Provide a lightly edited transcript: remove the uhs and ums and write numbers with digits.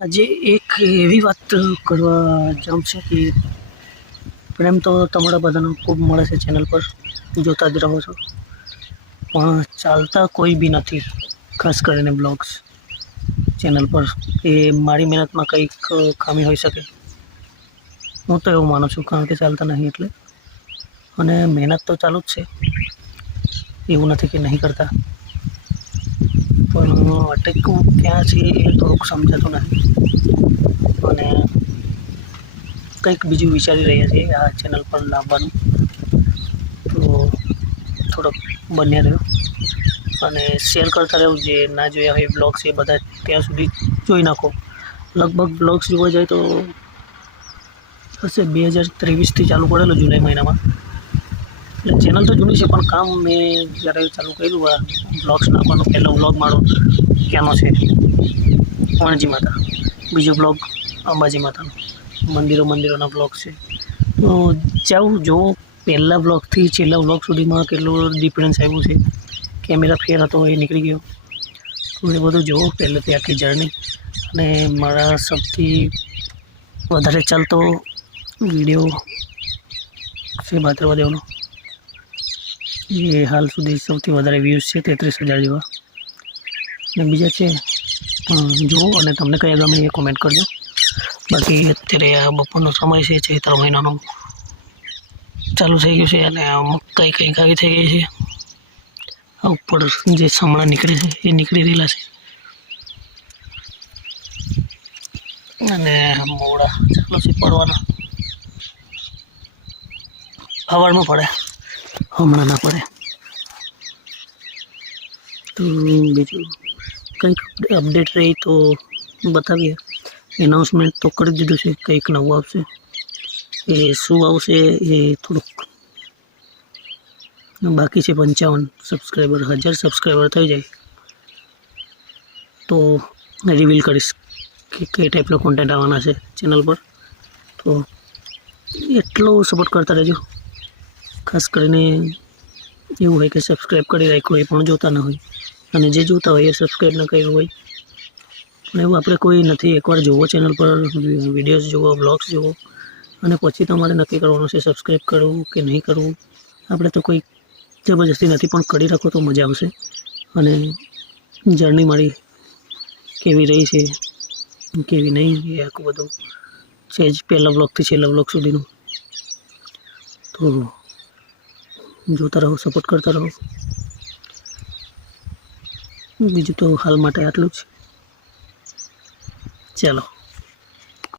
આજે એક એવી વાત કરવા જાઉં છે કે પ્રેમ તો તમારા બધાનો ખૂબ મળે છે ચેનલ પર, જોતા જ રહો છો, પણ ચાલતા કોઈ બી નથી, ખાસ કરીને બ્લોગ્સ ચેનલ પર. એ મારી મહેનતમાં કંઈક ખામી હોઈ શકે, હું તો એવું માનું છું, કારણ કે ચાલતા નહીં એટલે. અને મહેનત તો ચાલુ જ છે, એવું નથી કે નહીં કરતા, પણ અટકવું ક્યાં છે એ થોડુંક સમજાતું નથી. અને કંઈક બીજું વિચારી રહ્યા છીએ આ ચેનલ પર લાવવાનું, તો થોડોક બન્યા રહ્યો અને શેર કરતા રહ્યો. જે ના જોયા હોય બ્લોગ્સ એ બધા ત્યાં સુધી જોઈ નાખો. લગભગ બ્લોગ્સ જોવા જાય તો હશે 2023થી ચાલુ કરેલો, જુલાઈ મહિનામાં. એટલે ચેનલ તો જૂની છે, પણ કામ મેં જ્યારે ચાલુ કર્યું આ બ્લોગ્સ નાખવાનો, પહેલો બ્લોગ મારો ક્યાંનો છે વણજી માતા, બીજો બ્લોગ અંબાજી માતાનો, મંદિરોના બ્લોગ છે. તો જાઉં જો પહેલા બ્લોગથી છેલ્લા બ્લોગ સુધીમાં કેટલું ડિફરન્સ આવ્યું છે. કેમેરા ફેર હતો એ નીકળી ગયો, તો એ બધું જોવો પહેલેથી આખી જર્ની. અને મારા સૌથી વધારે ચાલતો વિડીયો છે ભાદ્રવા, એ હાલ સુધી સૌથી વધારે વ્યૂઝ છે 33,000 જેવા. અને બીજા છે જુઓ, અને તમને કયા ગમે એ કોમેન્ટ કરજો. બાકી અત્યારે આ બપોરનો સમય છે, ચૈત્ર મહિનાનો ચાલુ થઈ ગયું છે, અને કંઈ આવી થઈ ગઈ છે. આ ઉપર જે સમણા નીકળે છે એ નીકળી રહેલા છે, અને મોડા ચાલુ છે પડવાના. હવારમાં પડે, હમણાં ના પડે. તો બીજું કંઈક અપડેટ રહી તો બતાવીએ. એનાઉન્સમેન્ટ તો કરી દીધું છે, કંઈક નવું આવશે. એ શું આવશે એ થોડુંક બાકી છે. 55 સબસ્ક્રાઈબર, 1000 સબસ્ક્રાઈબર થઈ જાય તો રિવીલ કરીશ કે કઈ ટાઈપનો કોન્ટેન્ટ આવવાના છે ચેનલ પર. તો એટલો સપોર્ટ કરતા રહેજો. ખાસ કરીને એવું હોય કે સબસ્ક્રાઈબ કરી રાખ્યું હોય પણ જોતા ન હોય, અને જે જોતા હોય એ સબસ્ક્રાઈબ ન કર્યું હોય, પણ એવું આપણે કોઈ નથી. એકવાર જુઓ ચેનલ પર, વિડીયોઝ જુઓ, બ્લોગ્સ જુઓ, અને પછી તમારે નક્કી કરવાનું છે સબસ્ક્રાઈબ કરવું કે નહીં કરવું. આપણે તો કોઈ જબરજસ્તી નથી, પણ કરી રાખો તો મજા આવશે. અને જર્ની મારી કેવી રહી છે, કેવી નહીં, એ આખું બધું છે જ પહેલા બ્લોગથી છેલ્લા બ્લોગ સુધીનું. તો જોતા રહો, સપોર્ટ કરતા રહો. બીજું તો હાલ માટે આટલું જ. ચાલો.